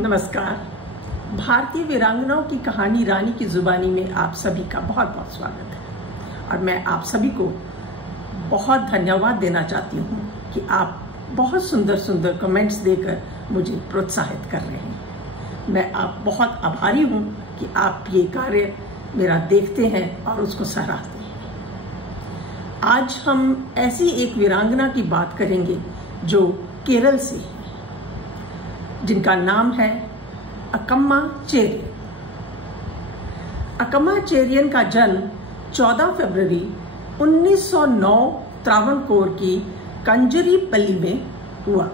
नमस्कार। भारतीय वीरांगनाओं की कहानी रानी की जुबानी में आप सभी का बहुत बहुत स्वागत है और मैं आप सभी को बहुत धन्यवाद देना चाहती हूँ कि आप बहुत सुंदर सुंदर कमेंट्स देकर मुझे प्रोत्साहित कर रहे हैं। मैं आप बहुत आभारी हूँ कि आप ये कार्य मेरा देखते हैं और उसको सराहते हैं। आज हम ऐसी एक वीरांगना की बात करेंगे जो केरल से है, जिनका नाम है अक्कम्मा चेरियन। अक्कम्मा चेरियन का जन्म 14 फरवरी 1909 त्रावणकोर की कंजरीपल्ली में हुआ।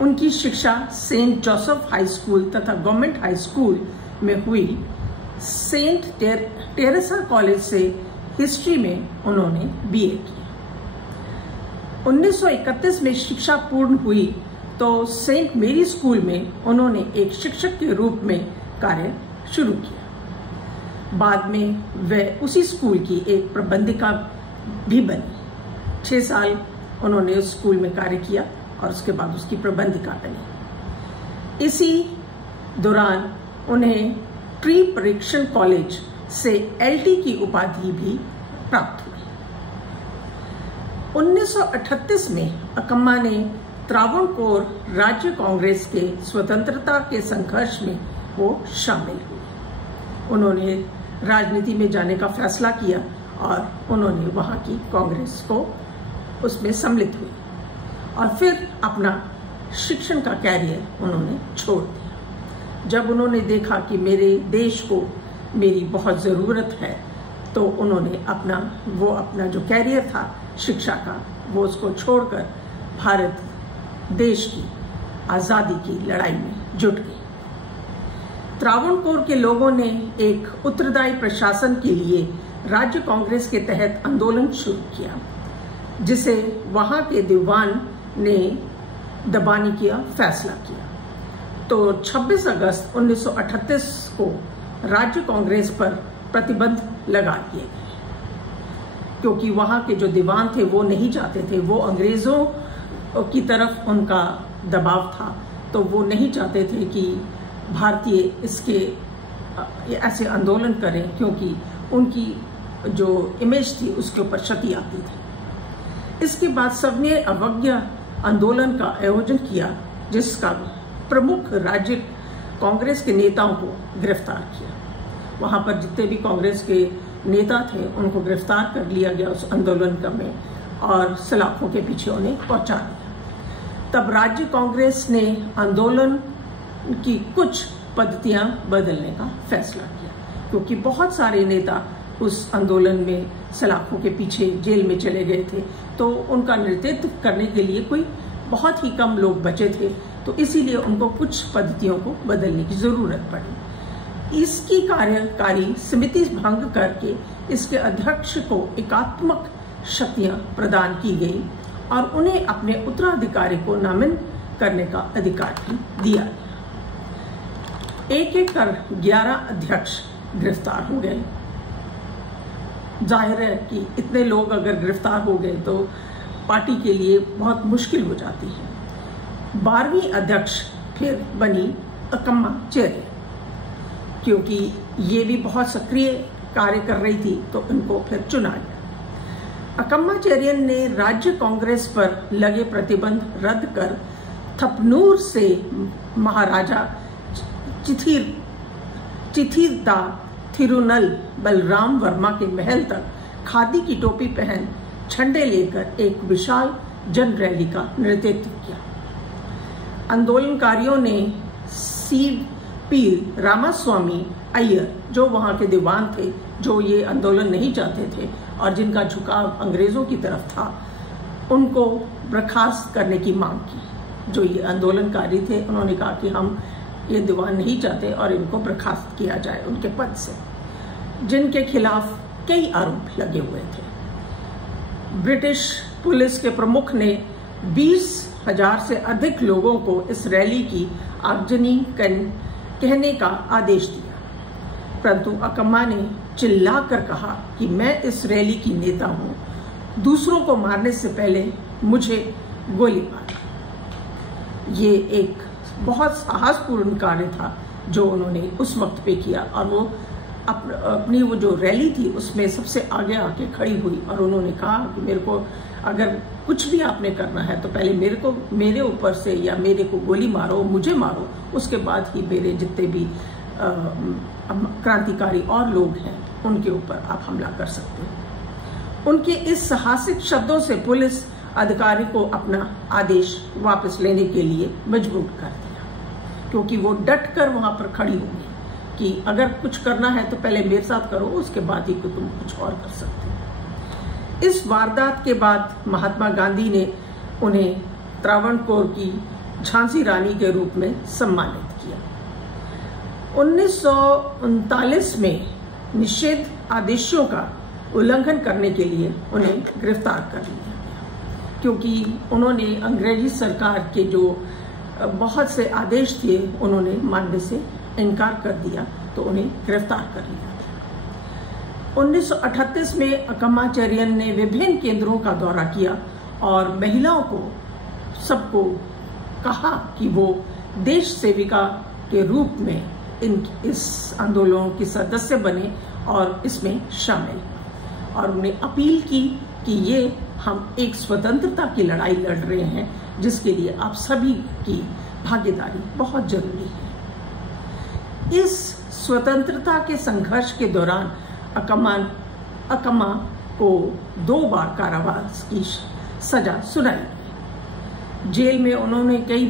उनकी शिक्षा सेंट जोसेफ हाई स्कूल तथा गवर्नमेंट हाई स्कूल में हुई। सेंट टेरेसा कॉलेज से हिस्ट्री में उन्होंने बीए किया। 1931 में शिक्षा पूर्ण हुई तो सेंट मेरी स्कूल में उन्होंने एक शिक्षक के रूप में कार्य शुरू किया। बाद में वे उसी स्कूल की एक प्रबंधिका भी बनी। 6 साल उन्होंने उस स्कूल में कार्य किया और उसके बाद उसकी प्रबंधिका बनी। इसी दौरान उन्हें ट्री परीक्षण कॉलेज से एलटी की उपाधि भी प्राप्त हुई। 1938 में अक्कम्मा ने त्रावणकोर राज्य कांग्रेस के स्वतंत्रता के संघर्ष में वो शामिल हुए। उन्होंने राजनीति में जाने का फैसला किया और उन्होंने वहां की कांग्रेस को उसमें सम्मिलित हुई और फिर अपना शिक्षण का कैरियर उन्होंने छोड़ दिया। जब उन्होंने देखा कि मेरे देश को मेरी बहुत ज़रूरत है तो उन्होंने अपना जो कैरियर था शिक्षा का वो उसको छोड़कर भारत देश की आजादी की लड़ाई में जुट गई। त्रावणकोर के लोगों ने एक उत्तरदायी प्रशासन के लिए राज्य कांग्रेस के तहत आंदोलन शुरू किया, जिसे वहां के दीवान ने दबाने का फैसला किया। तो 26 अगस्त 1938 को राज्य कांग्रेस पर प्रतिबंध लगा दिए गए, क्योंकि वहां के जो दीवान थे वो नहीं चाहते थे, वो अंग्रेजों की तरफ उनका दबाव था, तो वो नहीं चाहते थे कि भारतीय इसके ऐसे आंदोलन करें, क्योंकि उनकी जो इमेज थी उसके ऊपर क्षति आती थी। इसके बाद सबने अवज्ञा आंदोलन का आयोजन किया, जिसका प्रमुख राज्य कांग्रेस के नेताओं को गिरफ्तार किया। वहां पर जितने भी कांग्रेस के नेता थे उनको गिरफ्तार कर लिया गया उस आंदोलन में और सलाखों के पीछे उन्हें पहुंचा दिया। तब राज्य कांग्रेस ने आंदोलन की कुछ पद्धतियां बदलने का फैसला किया, क्योंकि बहुत सारे नेता उस आंदोलन में सलाखों के पीछे जेल में चले गए थे, तो उनका नेतृत्व करने के लिए कोई बहुत ही कम लोग बचे थे, तो इसीलिए उनको कुछ पद्धतियों को बदलने की जरूरत पड़ी। इसकी कार्यकारी समिति भंग करके इसके अध्यक्ष को एकात्मक शक्तियां प्रदान की गई और उन्हें अपने उत्तराधिकारी को नामित करने का अधिकार भी दिया गया। एक कर 11 अध्यक्ष गिरफ्तार हो गए। जाहिर है कि इतने लोग अगर गिरफ्तार हो गए तो पार्टी के लिए बहुत मुश्किल हो जाती है। 12वीं अध्यक्ष फिर बनी अक्कम्मा चेरियन, क्योंकि ये भी बहुत सक्रिय कार्य कर रही थी तो इनको फिर चुना गया। अक्कम्मा चेरियन ने राज्य कांग्रेस पर लगे प्रतिबंध रद्द कर थपनूर से महाराजा चिथिदा थिरुनल बलराम वर्मा के महल तक खादी की टोपी पहन झंडे लेकर एक विशाल जन रैली का नेतृत्व किया। आंदोलनकारियों ने सीपी रामास्वामी अय्यर, जो वहां के दीवान थे, जो ये आंदोलन नहीं चाहते थे और जिनका झुकाव अंग्रेजों की तरफ था, उनको बर्खास्त करने की मांग की। जो ये आंदोलनकारी थे उन्होंने कहा कि हम ये दीवान नहीं चाहते और इनको बर्खास्त किया जाए उनके पद से, जिनके खिलाफ कई आरोप लगे हुए थे। ब्रिटिश पुलिस के प्रमुख ने 20,000 से अधिक लोगों को इस रैली की आगजनी कहने का आदेश दिया, परंतु अक्कम्मा ने चिल्लाकर कहा कि मैं इस रैली की नेता हूं, दूसरों को मारने से पहले मुझे गोली मार। ये एक बहुत साहसपूर्ण कार्य था जो उन्होंने उस वक्त पे किया। और वो अपनी वो जो रैली थी उसमें सबसे आगे आके खड़ी हुई और उन्होंने कहा कि मेरे को अगर कुछ भी आपने करना है तो पहले मेरे ऊपर से या मेरे को गोली मारो, मुझे मारो, उसके बाद ही मेरे जितने भी क्रांतिकारी और लोग हैं उनके ऊपर आप हमला कर सकते हो। उनके इस साहसिक शब्दों से पुलिस अधिकारी को अपना आदेश वापस लेने के लिए मजबूर कर दिया, क्योंकि वो डट कर वहां पर खड़ी होंगी कि अगर कुछ करना है तो पहले मेरे साथ करो, उसके बाद ही तुम कुछ और कर सकते हो। इस वारदात के बाद महात्मा गांधी ने उन्हें त्रावणकोर की झांसी रानी के रूप में सम्मानित किया। 1939 में निषेध आदेशों का उल्लंघन करने के लिए उन्हें गिरफ्तार कर लिया गया, क्योंकि उन्होंने अंग्रेजी सरकार के जो बहुत से आदेश थे उन्होंने मानने से इनकार कर दिया, तो उन्हें गिरफ्तार कर लिया गया। 1938 में अक्कम्माचेरियन ने विभिन्न केंद्रों का दौरा किया और महिलाओं को सबको कहा कि वो देश सेविका के रूप में इस आंदोलन के सदस्य बने और इसमें शामिल, और उन्हें अपील की कि ये हम एक स्वतंत्रता की लड़ाई लड़ रहे हैं जिसके लिए आप सभी की भागीदारी बहुत जरूरी है। इस स्वतंत्रता के संघर्ष के दौरान अक्कम्मा को 2 बार कारावास की सजा सुनाई गई। जेल में उन्होंने कई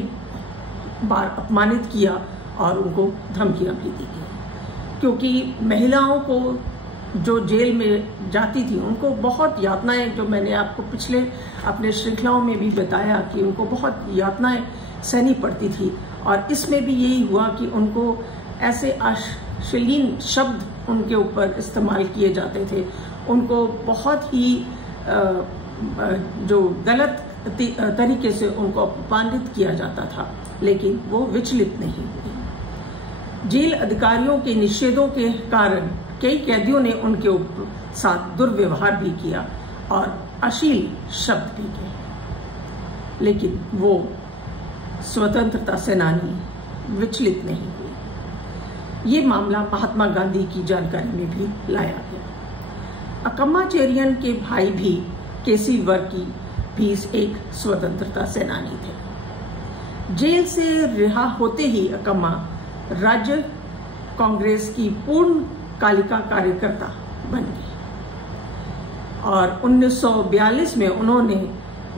बार अपमानित किया और उनको धमकियां भी दी गई, क्योंकि महिलाओं को जो जेल में जाती थी उनको बहुत यातनाएं, जो मैंने आपको पिछले अपने श्रृंखलाओं में भी बताया कि उनको बहुत यातनाएं सहनी पड़ती थी। और इसमें भी यही हुआ कि उनको ऐसे अश्लील शब्द उनके ऊपर इस्तेमाल किए जाते थे, उनको बहुत ही जो गलत तरीके से उनको अपमानित किया जाता था, लेकिन वो विचलित नहीं हुए। जेल अधिकारियों के निषेधों के कारण कई कैदियों ने उनके साथ दुर्व्यवहार भी किया और अश्लील शब्द भी कहे, लेकिन वो स्वतंत्रता सेनानी विचलित नहीं हुए। ये मामला महात्मा गांधी की जानकारी में भी लाया गया। अक्कम्माचेरियन के भाई भी केसी वर्की भी एक स्वतंत्रता सेनानी थे। जेल से रिहा होते ही अक्कम्मा राज्य कांग्रेस की पूर्णकालिका कार्यकर्ता बन गई और 1942 में उन्होंने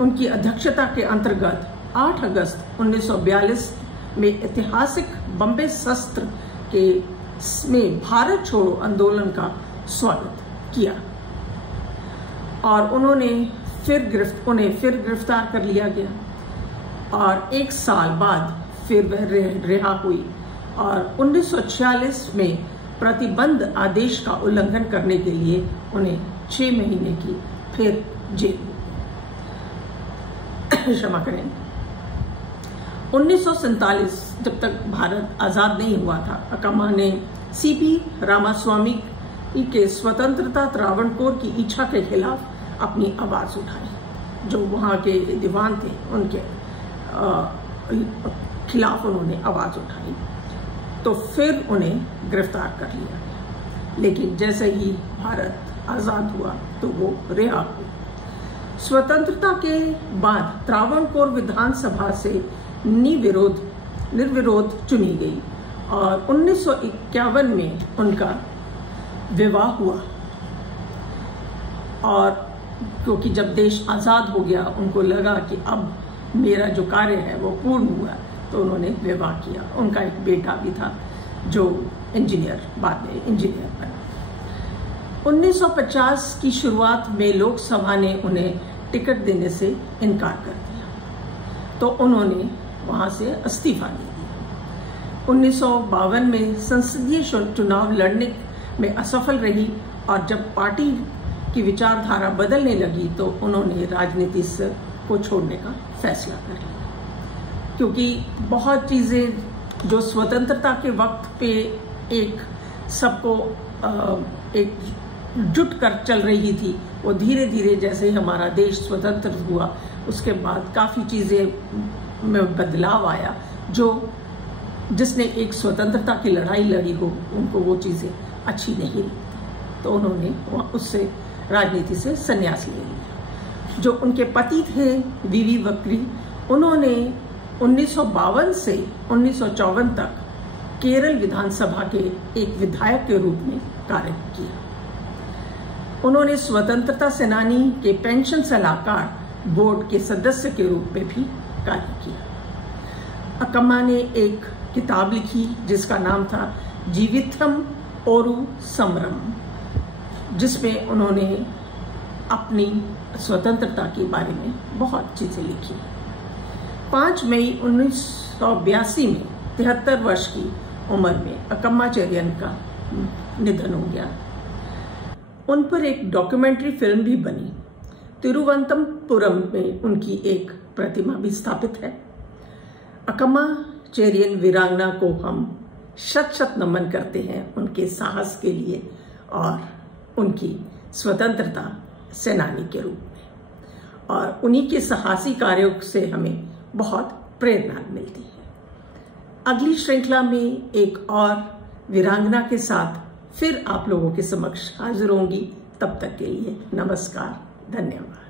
उनकी अध्यक्षता के अंतर्गत 8 अगस्त 1942 में ऐतिहासिक बम्बे शस्त्र के में भारत छोड़ो आंदोलन का स्वागत किया और उन्हें फिर गिरफ्तार कर लिया गया और 1 साल बाद फिर वह रिहा हुई और 1946 में प्रतिबंध आदेश का उल्लंघन करने के लिए उन्हें 6 महीने की फिर जेल क्षमा करें। 1947 जब तक भारत आजाद नहीं हुआ था, अक्कम्मा ने सीपी रामास्वामी के स्वतंत्रता त्रावणकोर की इच्छा के खिलाफ अपनी आवाज उठाई। जो वहां के दीवान थे उनके खिलाफ उन्होंने आवाज उठाई, तो फिर उन्हें गिरफ्तार कर लिया गया। लेकिन जैसे ही भारत आजाद हुआ तो वो रिहा हुए। स्वतंत्रता के बाद त्रावणकोर विधानसभा से निर्विरोध चुनी गई और 1951 में उनका विवाह हुआ। और क्योंकि जब देश आजाद हो गया उनको लगा कि अब मेरा जो कार्य है वो पूर्ण हुआ, तो उन्होंने विवाह किया। उनका एक बेटा भी था जो बाद में इंजीनियर बना। 1950 की शुरुआत में लोकसभा ने उन्हें टिकट देने से इनकार कर दिया, तो उन्होंने वहां से इस्तीफा दे दिया। 1952 में संसदीय चुनाव लड़ने में असफल रही और जब पार्टी की विचारधारा बदलने लगी तो उन्होंने राजनीति को छोड़ने का फैसला कर लिया, क्योंकि बहुत चीजें जो स्वतंत्रता के वक्त पे एक सबको एक जुट कर चल रही थी, वो धीरे धीरे जैसे ही हमारा देश स्वतंत्र हुआ उसके बाद काफी चीजें में बदलाव आया जिसने एक स्वतंत्रता की लड़ाई लड़ी हो, उनको वो चीज़ें अच्छी नहीं लगती, तो उन्होंने उससे राजनीति से संन्यास ले लिया। जो उनके पति थे वीवी वक्री, उन्होंने 1952 से 1954 तक केरल विधानसभा के एक विधायक के रूप में कार्य किया। उन्होंने स्वतंत्रता सेनानी के पेंशन सलाहकार बोर्ड के सदस्य के रूप में भी कार्य किया। अकम्मा ने एक किताब लिखी जिसका नाम था जीवितम ओरू समरम, जिसमें उन्होंने अपनी स्वतंत्रता के बारे में बहुत चीजें लिखी। 5 मई 1982 में 73 वर्ष की उम्र में अकम्मा चेरियन का निधन हो गया। उन पर एक डॉक्यूमेंट्री फिल्म भी बनी। तिरुवनंतपुरम में उनकी एक प्रतिमा भी स्थापित है। अकम्मा चेरियन वीरांगना को हम शत शत नमन करते हैं उनके साहस के लिए और उनकी स्वतंत्रता सेनानी के रूप में, और उन्हीं के साहसी कार्यों से हमें बहुत प्रेरणा मिलती है। अगली श्रृंखला में एक और वीरांगना के साथ फिर आप लोगों के समक्ष हाजिर होंगी। तब तक के लिए नमस्कार, धन्यवाद।